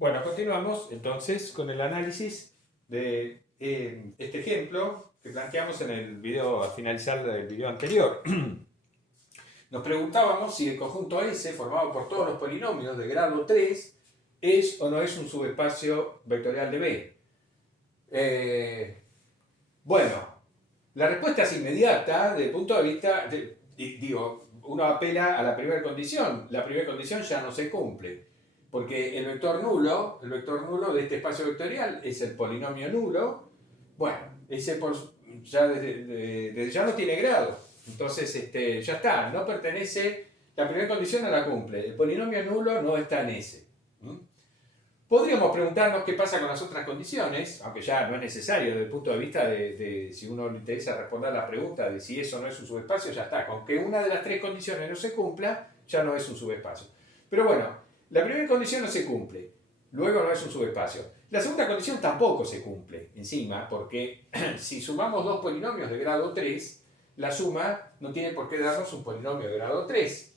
Bueno, continuamos entonces con el análisis de este ejemplo que planteamos en el video, al finalizar del video anterior. Nos preguntábamos si el conjunto S, formado por todos los polinomios de grado 3, es o no es un subespacio vectorial de B. Bueno, la respuesta es inmediata desde el punto de vista, uno apela a la primera condición. La primera condición ya no se cumple, porque el vector nulo de este espacio vectorial es el polinomio nulo. Bueno, ese ya desde ya no tiene grado. Entonces ya está, no pertenece, la primera condición no la cumple. El polinomio nulo no está en S. Podríamos preguntarnos qué pasa con las otras condiciones, aunque ya no es necesario desde el punto de vista de si uno le interesa responder la pregunta de si eso no es un subespacio, ya está. Con que una de las tres condiciones no se cumpla, ya no es un subespacio. Pero bueno, la primera condición no se cumple, luego no es un subespacio. La segunda condición tampoco se cumple encima, porque si sumamos dos polinomios de grado 3, la suma no tiene por qué darnos un polinomio de grado 3.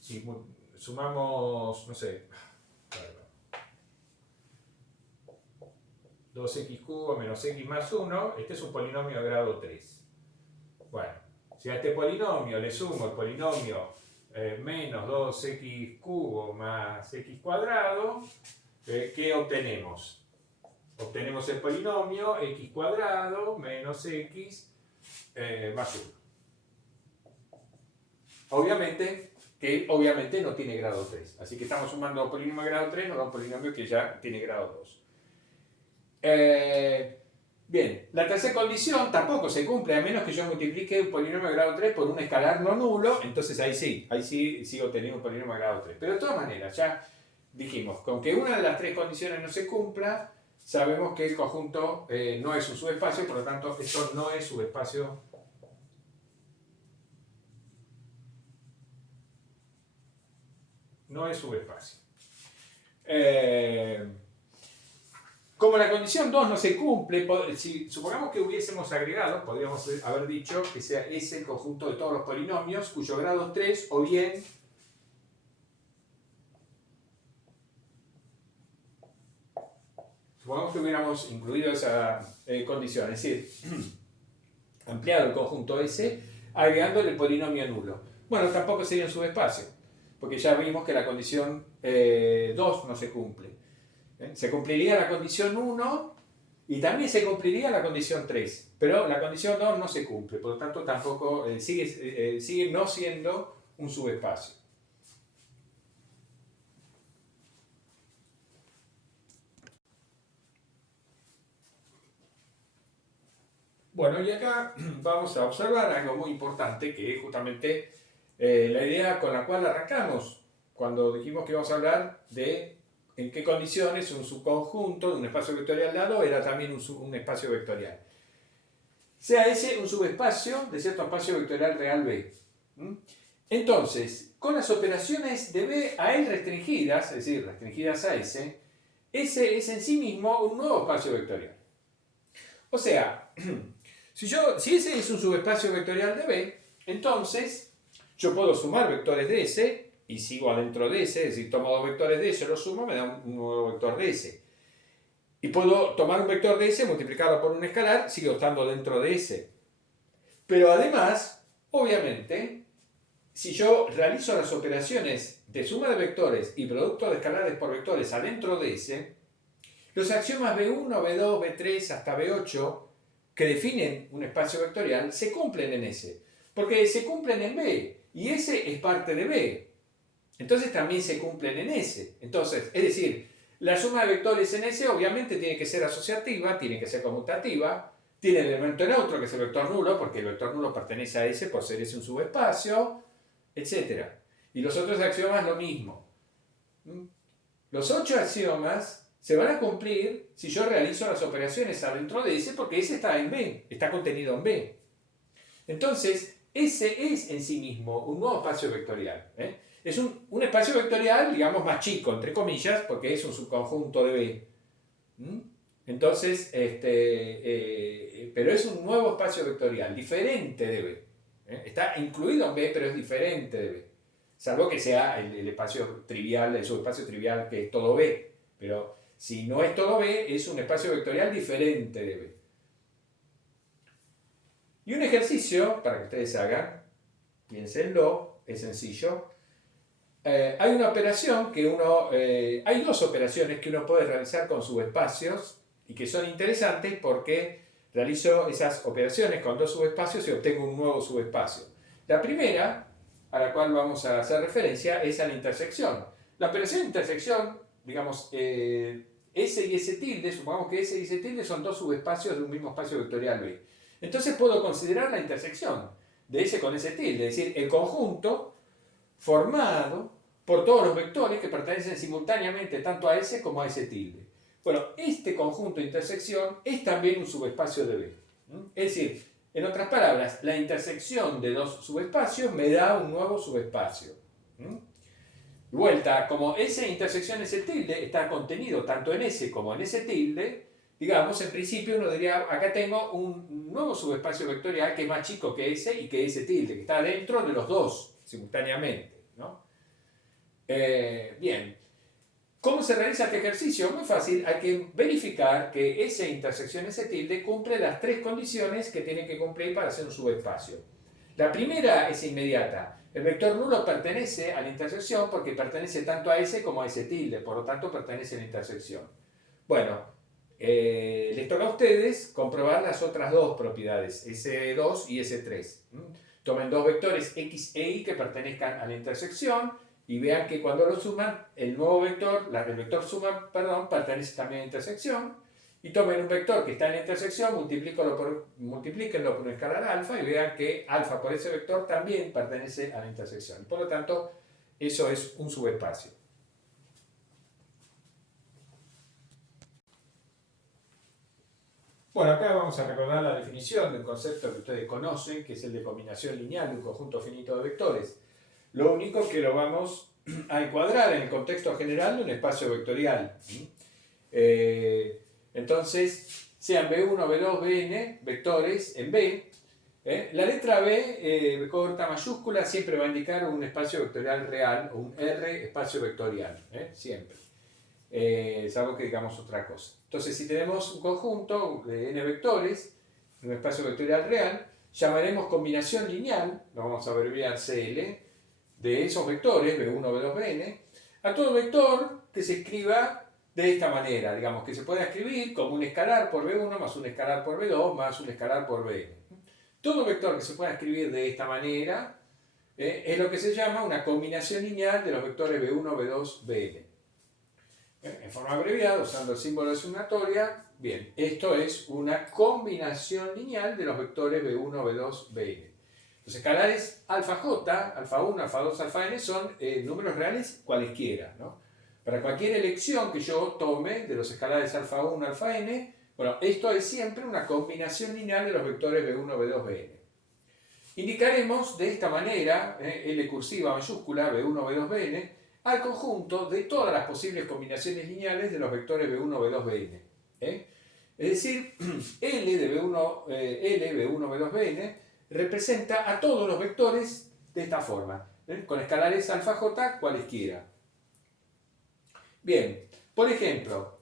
Si sumamos, no sé, 2x cubo menos x más 1, este es un polinomio de grado 3. Bueno, si a este polinomio le sumo el polinomio menos 2x cubo más x cuadrado, ¿qué obtenemos? Obtenemos el polinomio x cuadrado menos x más 1. Obviamente no tiene grado 3. Así que estamos sumando un polinomio de grado 3, no da un polinomio que ya tiene grado 2. Bien, la tercera condición tampoco se cumple, a menos que yo multiplique un polinomio de grado 3 por un escalar no nulo, entonces ahí sí sigo teniendo un polinomio de grado 3. Pero de todas maneras, ya dijimos, con que una de las tres condiciones no se cumpla, sabemos que el conjunto no es un subespacio, por lo tanto esto no es subespacio. No es subespacio. Como la condición 2 no se cumple, si supongamos que hubiésemos agregado, podríamos haber dicho que sea S el conjunto de todos los polinomios cuyo grado es 3, o bien supongamos que hubiéramos incluido esa condición, es decir, ampliado el conjunto S agregándole el polinomio nulo. Bueno, tampoco sería un subespacio, porque ya vimos que la condición 2 no se cumple. Se cumpliría la condición 1 y también se cumpliría la condición 3, pero la condición 2 no se cumple, por lo tanto tampoco sigue no siendo un subespacio. Bueno, y acá vamos a observar algo muy importante, que es justamente la idea con la cual arrancamos cuando dijimos que íbamos a hablar de en qué condiciones un subconjunto de un espacio vectorial dado era también un espacio vectorial. Sea ese un subespacio de cierto espacio vectorial real B. Entonces, con las operaciones de B a L restringidas, es decir, restringidas a S, S es en sí mismo un nuevo espacio vectorial. O sea, si ese es un subespacio vectorial de B, entonces yo puedo sumar vectores de S y sigo adentro de S, es decir, tomo dos vectores de S, los sumo, me da un nuevo vector de S. Y puedo tomar un vector de S, multiplicarlo por un escalar, sigo estando dentro de S. Pero además, obviamente, si yo realizo las operaciones de suma de vectores y producto de escalares por vectores adentro de S, los axiomas B1, B2, B3 hasta B8 que definen un espacio vectorial se cumplen en S, porque se cumplen en B y S es parte de B. Entonces también se cumplen en S. Entonces, es decir, la suma de vectores en S obviamente tiene que ser asociativa, tiene que ser conmutativa, tiene el elemento neutro que es el vector nulo, porque el vector nulo pertenece a S por ser S un subespacio, etc. Y los otros axiomas lo mismo. Los 8 axiomas se van a cumplir si yo realizo las operaciones adentro de S, porque S está en B, está contenido en B. Entonces, S es en sí mismo un nuevo espacio vectorial. Es un espacio vectorial, digamos, más chico, entre comillas, porque es un subconjunto de B. Entonces, pero es un nuevo espacio vectorial, diferente de B. Está incluido en B, pero es diferente de B. salvo que sea el espacio trivial, el subespacio trivial que es todo B. Pero si no es todo B, es un espacio vectorial diferente de B. Y un ejercicio, para que ustedes hagan, piénsenlo, es sencillo. Hay una operación que hay dos operaciones que uno puede realizar con subespacios y que son interesantes porque realizo esas operaciones con dos subespacios y obtengo un nuevo subespacio. La primera, a la cual vamos a hacer referencia, es a la intersección. La operación de intersección, digamos, S y S tilde, supongamos que S y S tilde son dos subespacios de un mismo espacio vectorial B. Entonces puedo considerar la intersección de S con S tilde, es decir, el conjunto formado por todos los vectores que pertenecen simultáneamente tanto a S como a S tilde. Bueno, este conjunto de intersección es también un subespacio de B. Es decir, en otras palabras, la intersección de dos subespacios me da un nuevo subespacio. De vuelta, como S intersección S tilde está contenido tanto en S como en S tilde, digamos, en principio uno diría, acá tengo un nuevo subespacio vectorial que es más chico que S y que S tilde, que está dentro de los dos simultáneamente, ¿no? Bien. ¿Cómo se realiza este ejercicio? Muy fácil, hay que verificar que S intersección S tilde cumple las tres condiciones que tiene que cumplir para hacer un subespacio. La primera es inmediata. El vector nulo pertenece a la intersección porque pertenece tanto a S como a S tilde, por lo tanto pertenece a la intersección. Bueno, les toca a ustedes comprobar las otras dos propiedades, S2 y S3. Tomen dos vectores X e Y que pertenezcan a la intersección y vean que cuando lo suman, el nuevo vector, el vector suma, perdón, pertenece también a la intersección. Y tomen un vector que está en la intersección, multiplíquenlo por un escalar alfa y vean que alfa por ese vector también pertenece a la intersección. Por lo tanto, eso es un subespacio. Bueno, acá vamos a recordar la definición de un concepto que ustedes conocen, que es el de combinación lineal de un conjunto finito de vectores. Lo único que lo vamos a encuadrar en el contexto general de un espacio vectorial. Entonces, sean B1, B2, Bn, vectores en B. La letra B, corta mayúscula, siempre va a indicar un espacio vectorial real o un R espacio vectorial, siempre. Salvo que digamos otra cosa. Entonces, si tenemos un conjunto de n vectores, un espacio vectorial real, llamaremos combinación lineal, lo vamos a abreviar CL, de esos vectores, B1, B2, Bn, a todo vector que se escriba de esta manera, digamos, que se pueda escribir como un escalar por B1 más un escalar por B2 más un escalar por Bn. Todo vector que se pueda escribir de esta manera es lo que se llama una combinación lineal de los vectores B1, B2, Bn. En forma abreviada, usando el símbolo de sumatoria, bien, esto es una combinación lineal de los vectores B1, B2, Bn. Los escalares alfa j, alfa 1, alfa 2, alfa n son números reales cualesquiera, ¿no? Para cualquier elección que yo tome de los escalares alfa 1, alfa n, bueno, esto es siempre una combinación lineal de los vectores B1, B2, Bn. Indicaremos de esta manera, L cursiva mayúscula, B1, B2, Bn, al conjunto de todas las posibles combinaciones lineales de los vectores B1, B2, Bn. Es decir, L de B1, L, B1, B2, Bn, representa a todos los vectores de esta forma, con escalares alfa j cualesquiera. Bien, por ejemplo,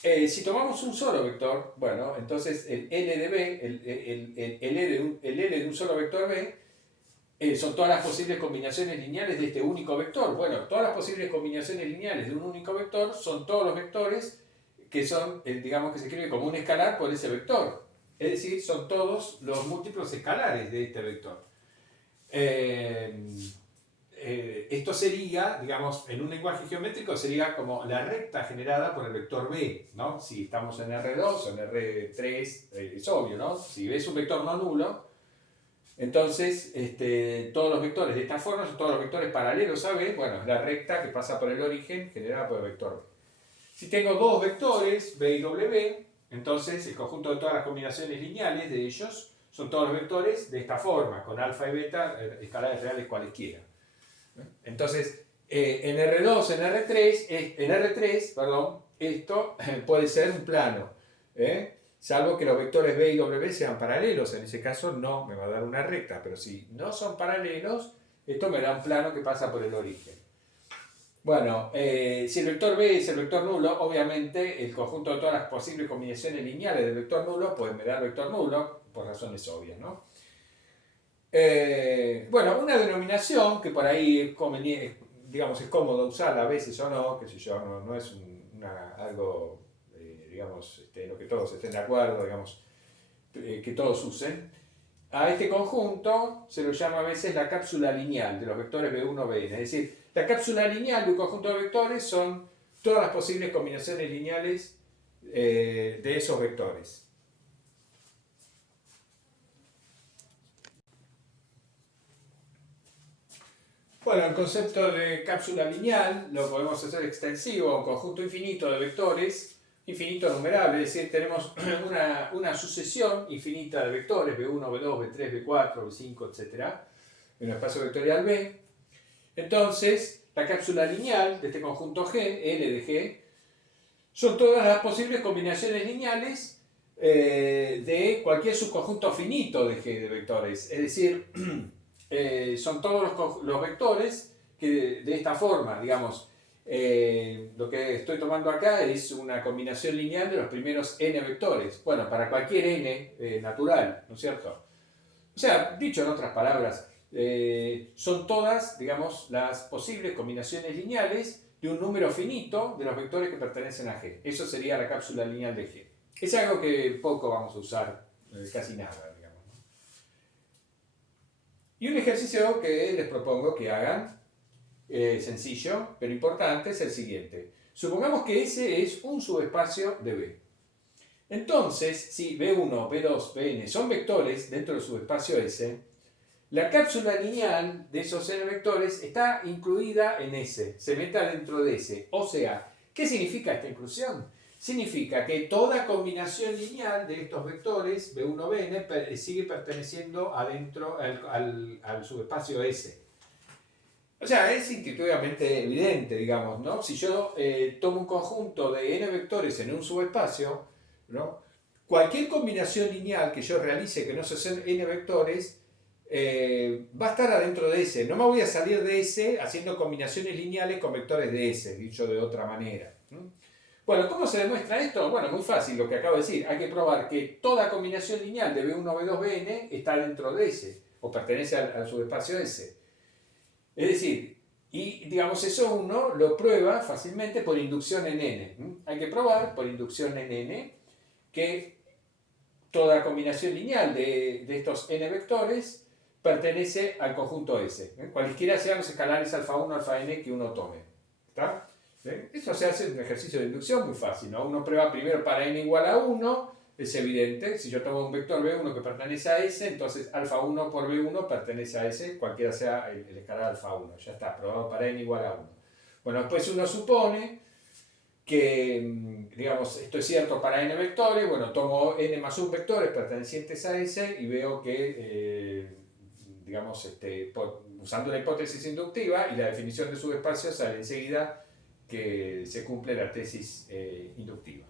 si tomamos un solo vector, bueno, entonces el L de B, el L de un solo vector B, son todas las posibles combinaciones lineales de este único vector. Bueno, todas las posibles combinaciones lineales de un único vector son todos los vectores que son, digamos, que se escribe como un escalar por ese vector. Es decir, son todos los múltiplos escalares de este vector. Esto sería, digamos, en un lenguaje geométrico sería como la recta generada por el vector B, ¿no? Si estamos en R2 o en R3, es obvio, ¿no? Si ves un vector no nulo, entonces todos los vectores de esta forma son todos los vectores paralelos a B, bueno, es la recta que pasa por el origen generada por el vector B. Si tengo dos vectores, B y W, entonces el conjunto de todas las combinaciones lineales de ellos son todos los vectores de esta forma, con alfa y beta, escalares reales cualesquiera. Entonces, en R2, en R3, perdón, esto puede ser un plano, salvo que los vectores B y W sean paralelos. En ese caso no me va a dar una recta, pero si no son paralelos, esto me da un plano que pasa por el origen. Bueno, si el vector B es el vector nulo, obviamente el conjunto de todas las posibles combinaciones lineales del vector nulo, pues me da el vector nulo, por razones obvias, ¿no? Bueno, una denominación que por ahí es conveniente, digamos, es cómodo usarla a veces o no, qué sé yo, no es algo, digamos, lo que todos estén de acuerdo, digamos, que todos usen. A este conjunto se lo llama a veces la cápsula lineal de los vectores B1, Bn. Es decir, la cápsula lineal de un conjunto de vectores son todas las posibles combinaciones lineales de esos vectores. Bueno, el concepto de cápsula lineal lo podemos hacer extensivo a un conjunto infinito de vectores, infinito numerable, es decir, tenemos una sucesión infinita de vectores, B1, B2, B3, B4, B5, etc., en un espacio vectorial B. Entonces, la cápsula lineal de este conjunto G, L de G, son todas las posibles combinaciones lineales de cualquier subconjunto finito de G de vectores. Es decir, son todos los vectores que de esta forma, digamos, lo que estoy tomando acá es una combinación lineal de los primeros n vectores. Bueno, para cualquier n natural, ¿no es cierto? O sea, dicho en otras palabras, son todas, digamos, las posibles combinaciones lineales de un número finito de los vectores que pertenecen a G. Eso sería la cápsula lineal de G. Es algo que poco vamos a usar, casi nada, digamos, ¿no? Y un ejercicio que les propongo que hagan, sencillo, pero importante, es el siguiente. Supongamos que S es un subespacio de B. Entonces, si B1, B2, Bn son vectores dentro del subespacio S, la cápsula lineal de esos n vectores está incluida en S, se mete dentro de S. O sea, ¿qué significa esta inclusión? Significa que toda combinación lineal de estos vectores, B1, Bn, sigue perteneciendo adentro al subespacio S. O sea, es intuitivamente evidente, digamos, ¿no? Si yo tomo un conjunto de n vectores en un subespacio, ¿no? Cualquier combinación lineal que yo realice que no sean n vectores, va a estar adentro de S. No me voy a salir de S haciendo combinaciones lineales con vectores de S, dicho de otra manera. Bueno, ¿cómo se demuestra esto? Bueno, muy fácil lo que acabo de decir. Hay que probar que toda combinación lineal de B1, B2, Bn está dentro de S, o pertenece al subespacio S. Es decir, y digamos eso uno lo prueba fácilmente por inducción en N. Hay que probar por inducción en N que toda combinación lineal de estos n vectores pertenece al conjunto S. Cualquiera sean los escalares alfa 1, alfa n que uno tome. ¿Está? Eso se hace en un ejercicio de inducción muy fácil, ¿no? Uno prueba primero para n igual a 1, es evidente. Si yo tomo un vector B1 que pertenece a S, entonces alfa 1 por B1 pertenece a S, cualquiera sea el escalar alfa 1. Ya está, probado para n igual a 1. Bueno, después uno supone que, digamos, esto es cierto para n vectores. Bueno, tomo n más 1 vectores pertenecientes a S y veo que, digamos, usando la hipótesis inductiva y la definición de subespacio, sale enseguida que se cumple la tesis inductiva.